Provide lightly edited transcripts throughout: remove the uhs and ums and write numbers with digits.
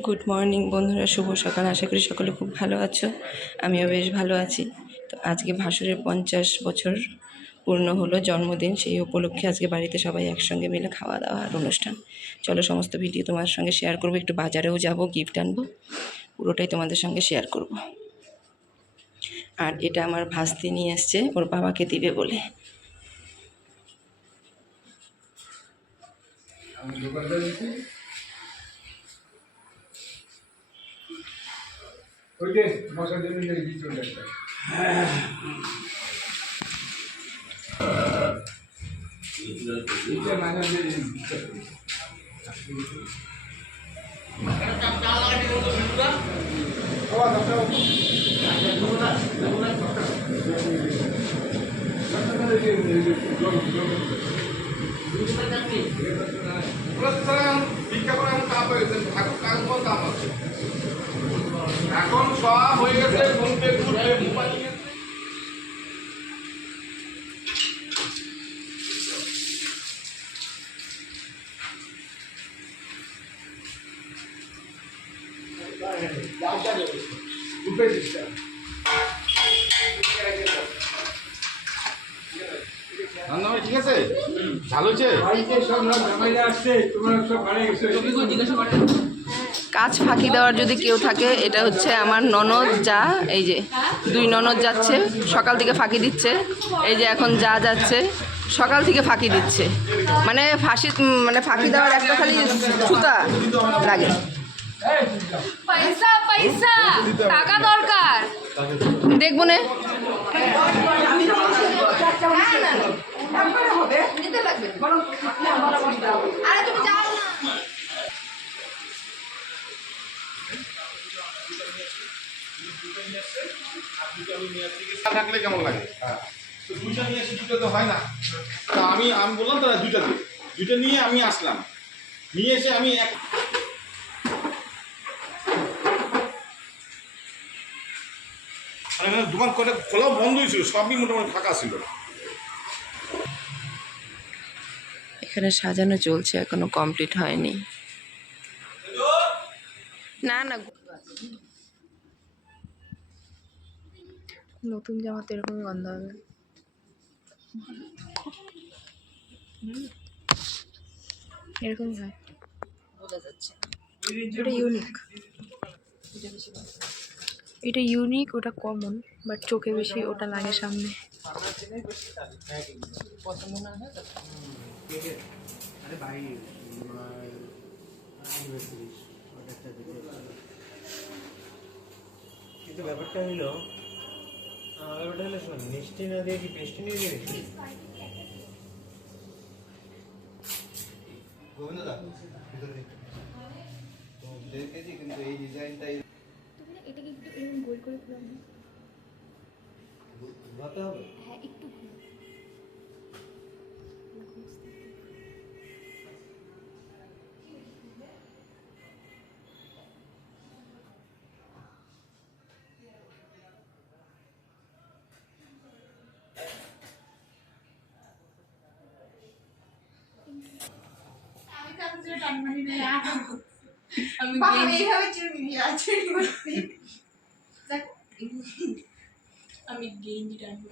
Good morning বন্ধুরা, শুভ সকাল। আশা করি সকলে খুব ভালো আছো, আমিও বেশ ভালো আছি। তো আজকে ভাসুরের 50 বছর পূর্ণ হলো জন্মদিন, সেই উপলক্ষে আজকে বাড়িতে সবাই একসঙ্গে মিলে খাওয়া দাওয়া আর অনুষ্ঠান। চলো সমস্ত ভিডিও তোমার সঙ্গে শেয়ার করবো, একটু বাজারেও যাব, গিফট আনবো, পুরোটাই তোমাদের সঙ্গে শেয়ার করব। আর এটা আমার ভাস্তি নিয়ে এসছে ওর বাবাকে দিবে বলে। এখন সব হয়ে গেছে ফোনপে মোবাইল। ঠিক আছে, ভালো হয়েছে। কাজ ফাঁকি দেওয়ার যদি কেউ থাকে, এটা হচ্ছে আমার ননদ যা। এই যে দুই ননদ যাচ্ছে, সকাল থেকে ফাঁকি দিচ্ছে। এই যে এখন যা যাচ্ছে, সকাল থেকে ফাঁকি দিচ্ছে। মানে ফাঁকি দেওয়ার একটা খালি ছুতা লাগে। পয়সা পয়সা টাকা দরকার, দেখবো না থাকলে কেমন লাগে? তো দুইটা নিয়ে এসে দুটো তো হয় না। তো আমি বললাম তারা দুইটা নিয়ে আমি আসলাম, নিয়ে এসে আমি এক দোকান করে খোলাও বন্ধ হয়েছিল, সবই মোটামুটি ফাঁকা ছিল। এখানে সাজানো চলছে, এখনো কমপ্লিট হয়নি। না না, নতুন জামাতে এরকম গন্ধ হবে। এরকমই হয়, বোঝা যাচ্ছে। এটা ইউনিক, এটা ইউনিক, ওটা কমন, বাট চোখে বেশি ওটা লাগে সামনে। কিন্তু ব্যাপারটা হলো শোন, মিষ্টি না দিয়ে কি পেস্টি নিয়ে দিয়েছি গোবিন্দদা তো দেখেছি, কিন্তু এই ডিজাইনটা এটাকে একটু এরকম গোল করে ঘুরাবো। ঘুরাতে হবে। হ্যাঁ, একটু ঘুরাবো। আমি গেঞ্জি টানবো।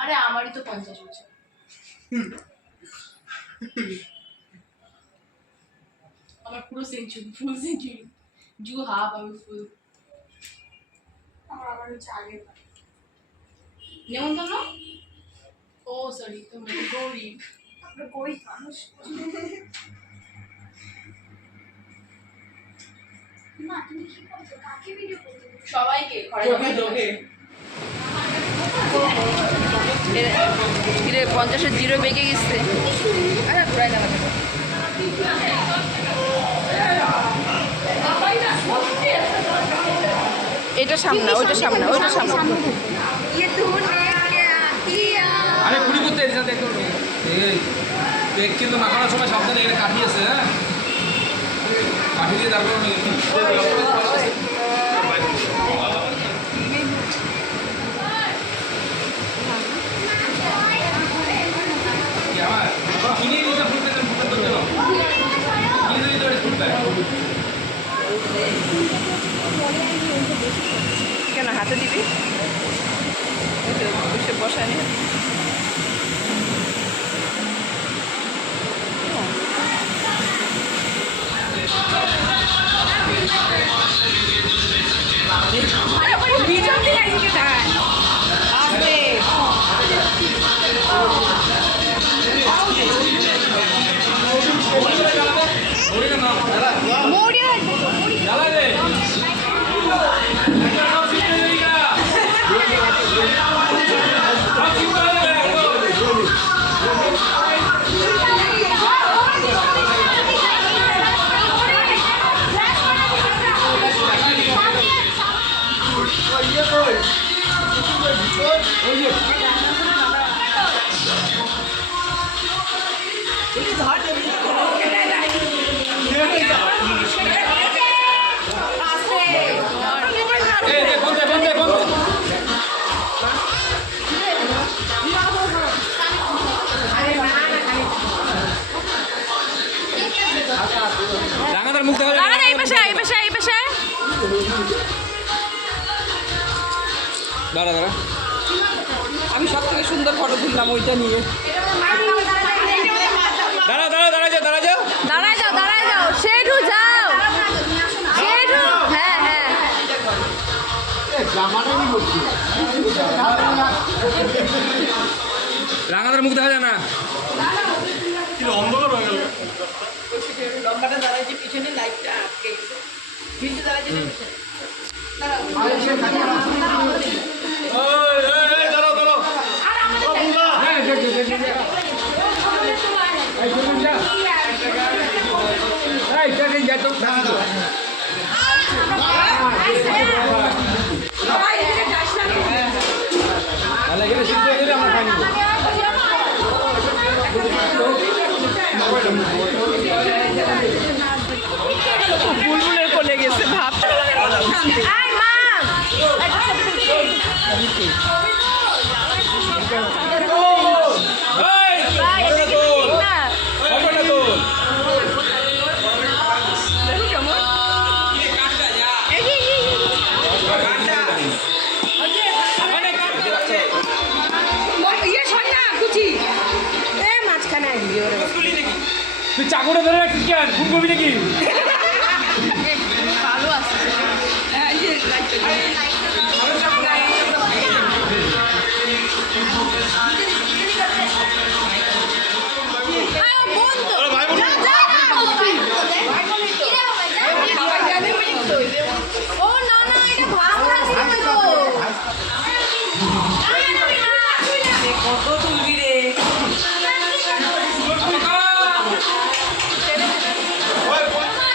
আরে আমারই তো 50 বছর। আমার পুরো সেঞ্চুরি, ফুল সেঞ্চুরি। জু হাফ, আমি ফুল। আমার হচ্ছে আগে নেমন্তন্ন। ও সরি, তুমি গৌরী। আমরা গরিব মানুষ। মা তুমি কি করছো? কাকে ভিডিও করছো? সবাইকে ঘরে ঢোকে। 50-এর জিরো বেঁকে গেছে। আরে ঘুরাই না আমাকে। এটা সামনে, ওইটা সামনে, ওইটা সামনে। আরে কুড়ি করতে এর সাথে একটু এই কিন্তু মাখানোর সময় সাবধানে এটা কাঠি আছে। হ্যাঁ, কাঠি দিয়ে তারপর কিনে নিতে কেন হাতে দিবি? ওই তো বসে বসানি। রাঙাদার মুখ দেখা যায়। রাঙা এই পাশে এই পাশে এই পাশে। দাঁড়া দাঁড়া। আমি সব থেকে সুন্দর ফটো তুললাম ওইটা নিয়ে। দাঁড়া দাঁড়া দাঁড়া যাও দাঁড়া যাও। দাঁড়ায় যাও দাঁড়ায় যাও, সেটু যাও সেটু। হ্যাঁ হ্যাঁ রাঙাদার মুখ দেখা যায় না। অন্ধকার হয়ে গেল। লম্বাটা দাঁড়াইছে পিছনে, লাইটটা আটকে গেছে। ফিল্ডে দাঁড়াইছে পিছনে। দাঁড়াও দাঁড়াও। তাহলে এখানে শিখতে গেলে আমরা খাই নিব। বুলবুলের কোলে গেছে ভাব। আই মা এই, ভাই ফটোটা তোল, না ফটোটা তোল। দেখো কেমন। মাঝখানে আসবি ওরা। তুই চাকুটা ধরে রাখছিস কেন? খুব করবি নাকি? ভালো আছে। হ্যাঁ, এই যে লাইটটা। বন্ধু ভাই বোন। ও না না এটা ভালো আছে তো। কত তুলবি রে?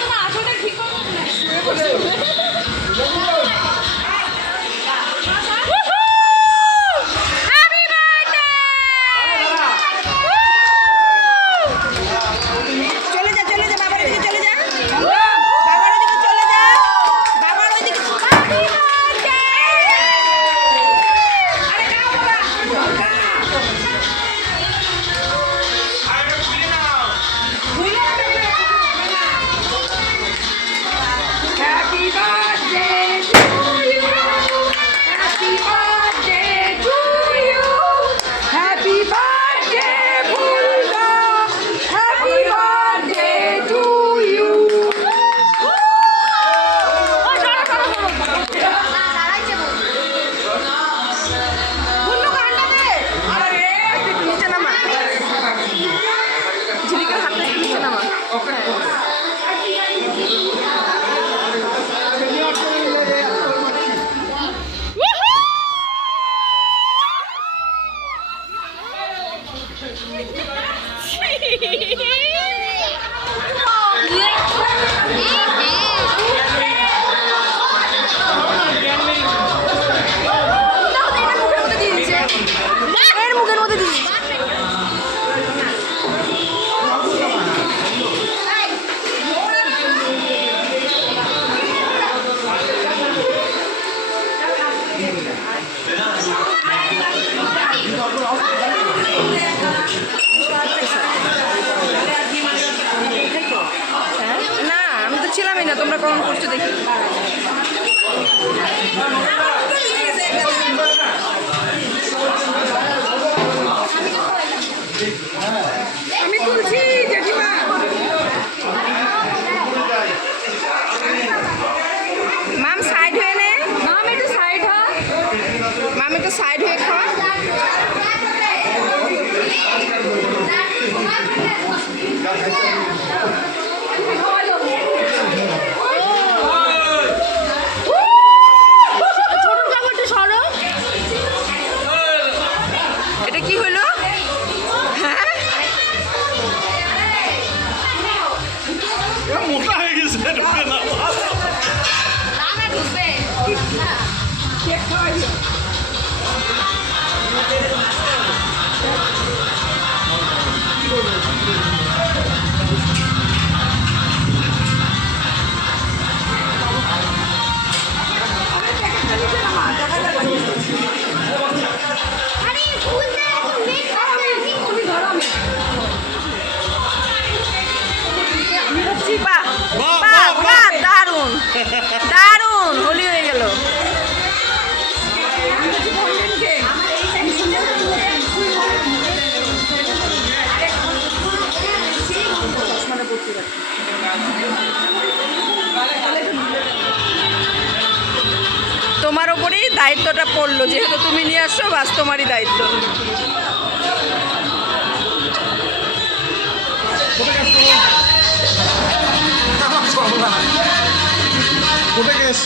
তোমার আসলে ঠিক করো। Happy birthday. চলে যা চলে যা, বাবার ওদিকে চলে যা। বাবার ওদিকে চলে যা। বাবার ওদিকে। Happy birthday. আরে গাও বাবা। Happy birthday to you. Happy birthday to you. Happy birthday, Bulga. Happy birthday to you. ও সরো সরো সরো। দাঁড়াইছে বুল্লু গানটা দে। আরে একটু নিচে নামা। ঝিলিকের হাতটা একটু নিচে নামা। এর মুখের মধ্যে দিস। হ্যাঁ? না আমি তো ছিলামই না, তোমরা কেমন করছো দেখি। আমি তুলছি জেঠিমা। মাম সাইড হয়ে নে, মাম একটু সাইড হ, মাম একটু সাইড হয়ে খা। এটা কি হলো? হ্যাঁ মোটা হয়ে গেছে ঢুকে না। বাহ বাহ বাহ, দারুণ দারুণ, হোলি হয়ে গেল। তোমার ওপরেই দায়িত্বটা পড়লো, যেহেতু তুমি নিয়ে আসছো, বাস তোমারই দায়িত্ব। কোথায় গেছ?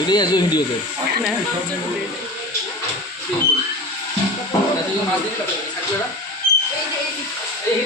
এটাই আসবে ভিডিওতে। এই